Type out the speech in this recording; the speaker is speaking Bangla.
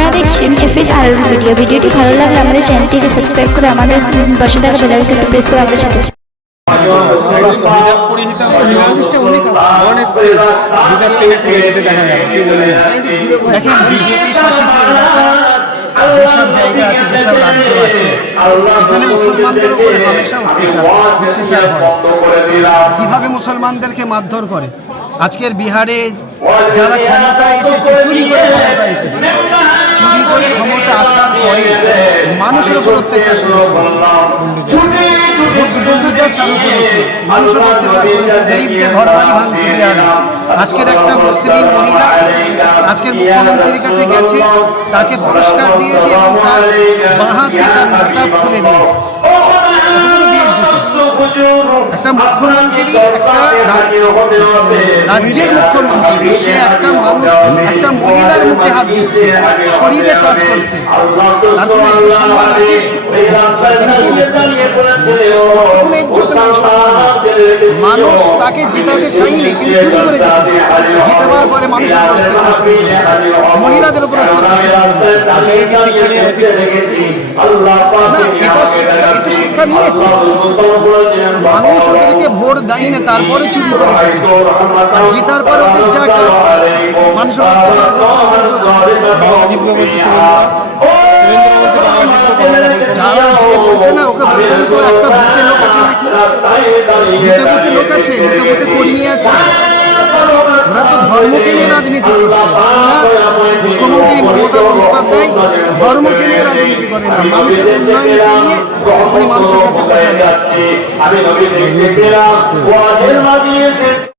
আপনারা দেখছেন এফএস আর ভিডিও ভিডিওটি ভালো লাগলে আমাদের চ্যানেলটিকে সাবস্ক্রাইব করে আমাদের পাশে থাকা বেল আইকনটি প্রেস করে আমাদের সাথে যেসব কীভাবে মুসলমানদেরকে মারধর করে? আজকের বিহারে যারা ক্ষমতায় এসেছে উপর আজকের একটা মুসলিম মহিলা আজকের মুখ্যমন্ত্রীর কাছে গেছে তাকে পুরস্কার দিয়েছে এবং তার বাহাতে তার নাকাব খুলে দিয়েছে একটা মুখ্যমন্ত্রী, একটা রাজ্যের মুখ্যমন্ত্রী, সে একটা মানুষ, একটা মহিলার মুখে হাত দিচ্ছে শরীরে টাচ করছে। মানুষ তাকে জিতাতে চাইলে কিন্তু চুরি করে জিতে জিতেবার পরে করেছে। মহিলাদের উপর এটা শিক্ষা নিয়েছে মানুষ ওদেরকে ভোট দেয়নি তারপরে চুরি করে। আর পরে ওদের যা যারা যে বলছে না ওকে একটা ভূতে লোক আছে নাকি ভূতে ভূতে লোক আছে ভূতে ভূতে কর্মী আছে ওরা তো ধর্মকে নিয়ে রাজনীতি করছে মুখ্যমন্ত্রী মমতা বন্দ্যোপাধ্যায় ধর্মকে নিয়ে রাজনীতি করে না মানুষের উন্নয়নকে নিয়ে উনি মানুষের কাছে প্রচারে আসছে